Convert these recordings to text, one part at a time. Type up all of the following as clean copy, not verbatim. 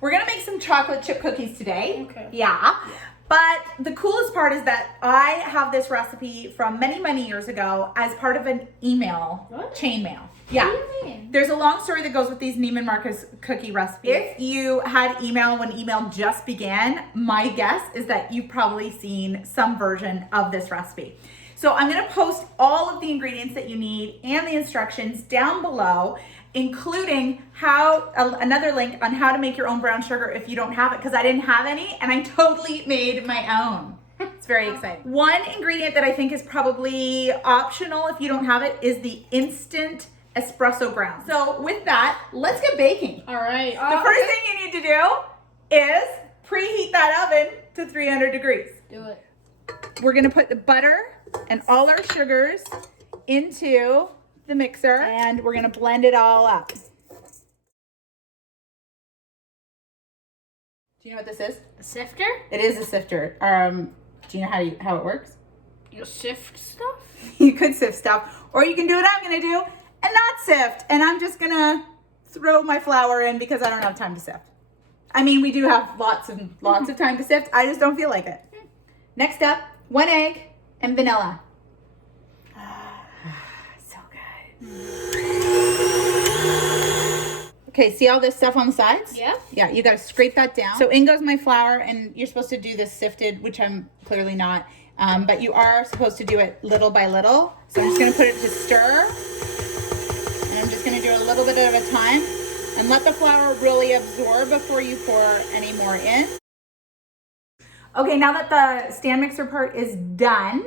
We're gonna make some chocolate chip cookies today. Okay. Yeah. But the coolest part is that I have this recipe from many, many years ago as part of an email, chain mail. Yeah. What do you mean? There's a long story that goes with these Neiman Marcus cookie recipes. If you had email when email just began, my guess is that you've probably seen some version of this recipe. So I'm gonna post all of the ingredients that you need and the instructions down below, including another link on how to make your own brown sugar if you don't have it, because I didn't have any and I totally made my own. It's very exciting. One ingredient that I think is probably optional if you don't have it is the instant espresso ground. So with that, let's get baking. All right. The first thing you need to do is preheat that oven to 300 degrees. Do it. We're gonna put the butter and all our sugars into the mixer and we're gonna blend it all up. Do you know what this is? A sifter? It is a sifter. Do you know how it works? You sift stuff? You could sift stuff, or you can do what I'm gonna do and not sift. And I'm just gonna throw my flour in because I don't have time to sift. I mean, we do have lots and lots of time to sift. I just don't feel like it. Next up, 1 egg and vanilla. So good. Okay, see all this stuff on the sides? Yeah. Yeah, you gotta scrape that down. So in goes my flour, and you're supposed to do this sifted, which I'm clearly not, but you are supposed to do it little by little. So I'm just gonna put it to stir, and I'm just gonna do it a little bit at a time, and let the flour really absorb before you pour any more in. Okay, now that the stand mixer part is done,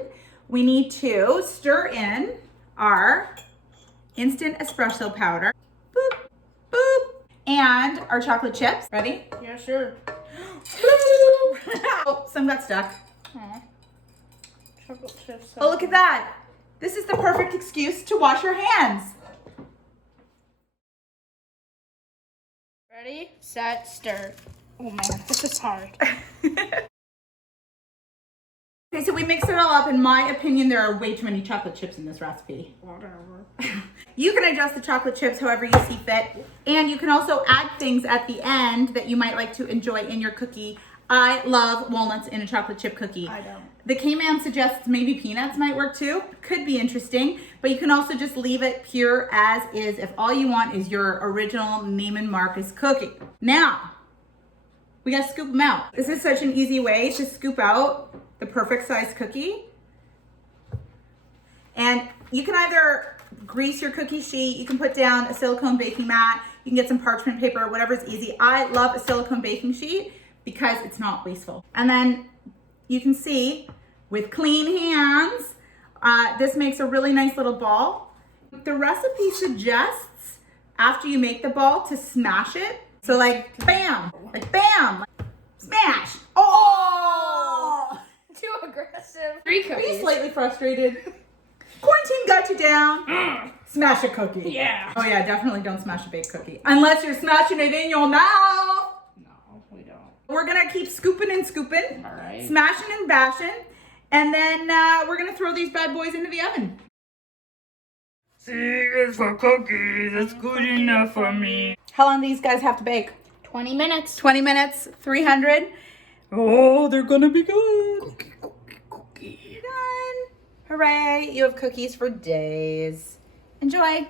we need to stir in our instant espresso powder. Boop, boop. And our chocolate chips. Ready? Yeah, sure. Oh, some got stuck. Aw. Chocolate chips. Oh, look at that. This is the perfect excuse to wash your hands. Ready, set, stir. Oh man, this is hard. Okay, so we mixed it all up. In my opinion, there are way too many chocolate chips in this recipe. Whatever. You can adjust the chocolate chips however you see fit. And you can also add things at the end that you might like to enjoy in your cookie. I love walnuts in a chocolate chip cookie. I don't. The K-Man suggests maybe peanuts might work too. Could be interesting, but you can also just leave it pure as is if all you want is your original Neiman Marcus cookie. Now, we gotta scoop them out. This is such an easy way to scoop out the perfect size cookie. And you can either grease your cookie sheet, you can put down a silicone baking mat, you can get some parchment paper, whatever's easy. I love a silicone baking sheet because it's not wasteful. And then you can see with clean hands, this makes a really nice little ball. The recipe suggests after you make the ball to smash it. So like bam, smash. Oh! Too aggressive. 3 Are cookies. you slightly frustrated? Quarantine got you down. Smash a cookie. Yeah. Oh yeah, definitely don't smash a baked cookie. Unless you're smashing it in your mouth. No, we don't. We're gonna keep scooping and scooping. All right. Smashing and bashing. And then we're gonna throw these bad boys into the oven. C is for cookies, that's good enough for me. How long do these guys have to bake? 20 minutes. 20 minutes, 300. Oh, they're gonna be good. Cookie, cookie, cookie. Done. Hooray, you have cookies for days. Enjoy.